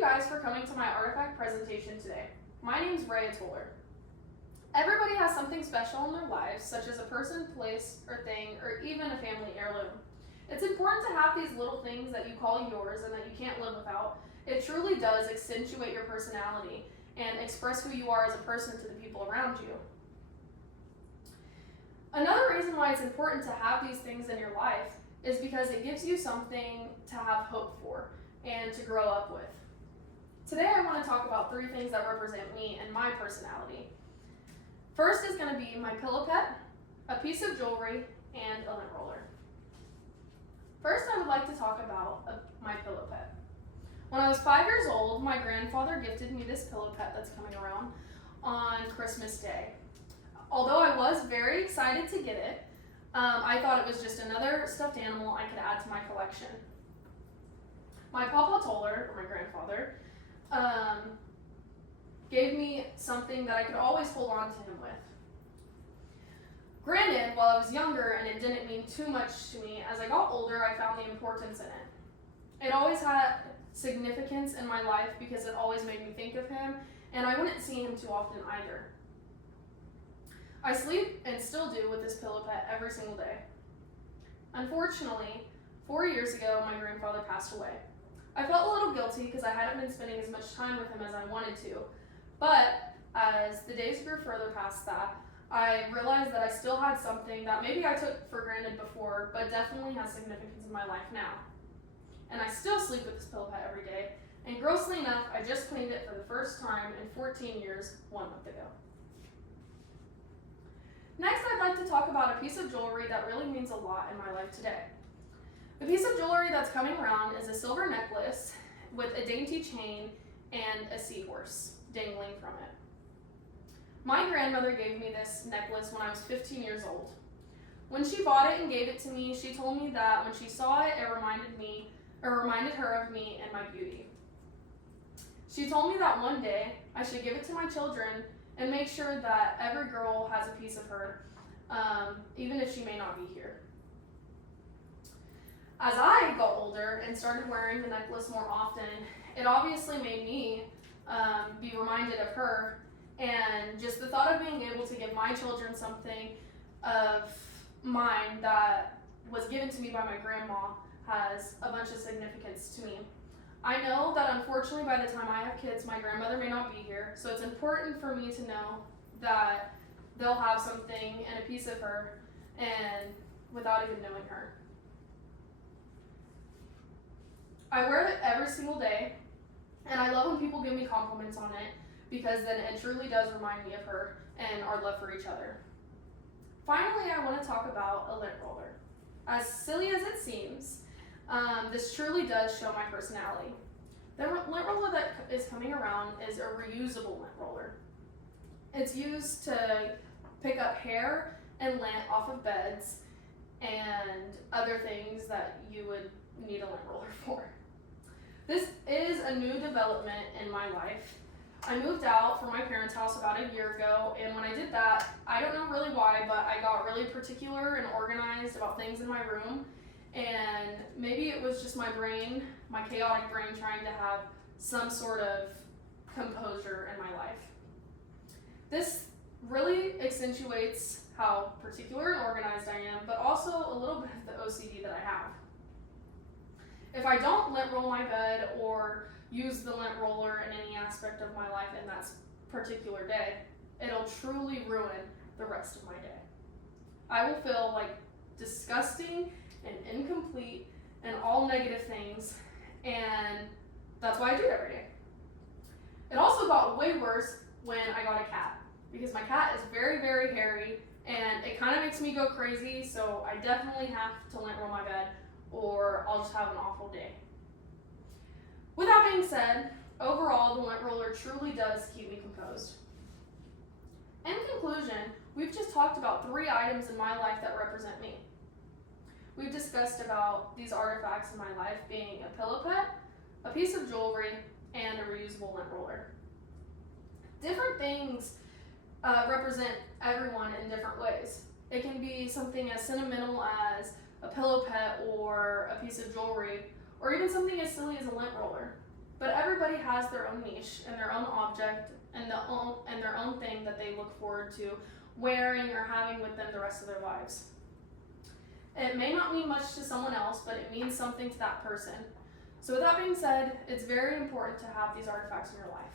you guys for coming to my artifact presentation today. My name's Rhea Toller. Everybody has something special in their lives, such as a person, place, or thing, or even a family heirloom. It's important to have these little things that you call yours and that you can't live without. It truly does accentuate your personality and express who you are as a person to the people around you. Another reason why it's important to have these things in your life is because it gives you something to have hope for and to grow up with. Today I want to talk about 3 things that represent me and my personality. First is going to be my pillow pet, a piece of jewelry, and a lint roller. First, I would like to talk about my pillow pet. When I was 5 years old, my grandfather gifted me this pillow pet that's coming around on Christmas Day. Although I was very excited to get it, I thought it was just another stuffed animal I could add to my collection. My Papa Toller, or my grandfather, gave me something that I could always hold on to him with. Granted, while I was younger and it didn't mean too much to me, as I got older I found the importance in it. It always had significance in my life because it always made me think of him, and I wouldn't see him too often either. I sleep, and still do, with this pillow pet every single day. Unfortunately, 4 years ago my grandfather passed away. I felt a little guilty because I hadn't been spending as much time with him as I wanted to, but as the days grew further past that, I realized that I still had something that maybe I took for granted before, but definitely has significance in my life now. And I still sleep with this pillow pet every day, and grossly enough, I just cleaned it for the first time in 14 years 1 month ago. Next, I'd like to talk about a piece of jewelry that really means a lot in my life today. The piece of jewelry that's coming around is a silver necklace with a dainty chain and a seahorse dangling from it. My grandmother gave me this necklace when I was 15 years old. When she bought it and gave it to me, she told me that when she saw it, it reminded her of me and my beauty. She told me that one day I should give it to my children and make sure that every girl has a piece of her, even if she may not be here. As I got older and started wearing the necklace more often, it obviously made me be reminded of her, and just the thought of being able to give my children something of mine that was given to me by my grandma has a bunch of significance to me. I know that unfortunately by the time I have kids, my grandmother may not be here, so it's important for me to know that they'll have something and a piece of her, and without even knowing her. I wear it every single day, and I love when people give me compliments on it because then it truly does remind me of her and our love for each other. Finally, I want to talk about a lint roller. As silly as it seems, this truly does show my personality. The lint roller that is coming around is a reusable lint roller. It's used to pick up hair and lint off of beds and other things that you would need a lint roller for. This is a new development in my life. I moved out from my parents' house about a year ago, and when I did that, I don't know really why, but I got really particular and organized about things in my room, and maybe it was just my brain, my chaotic brain, trying to have some sort of composure in my life. This really accentuates how particular and organized I am, but also a little bit of the OCD that I have. If I don't lint roll my bed or use the lint roller in any aspect of my life in that particular day, it'll truly ruin the rest of my day. I will feel like disgusting and incomplete and all negative things, and that's why I do it every day. It also got way worse when I got a cat, because my cat is very, very hairy, and it kind of makes me go crazy, so I definitely have to lint roll my bed, or I'll just have an awful day. With that being said, overall, the lint roller truly does keep me composed. In conclusion, we've just talked about 3 items in my life that represent me. We've discussed about these artifacts in my life being a pillow pet, a piece of jewelry, and a reusable lint roller. Different things represent everyone in different ways. It can be something as sentimental as a pillow pet or a piece of jewelry, or even something as silly as a lint roller. But everybody has their own niche and their own object and their own thing that they look forward to wearing or having with them the rest of their lives. It may not mean much to someone else, but it means something to that person. So with that being said, it's very important to have these artifacts in your life.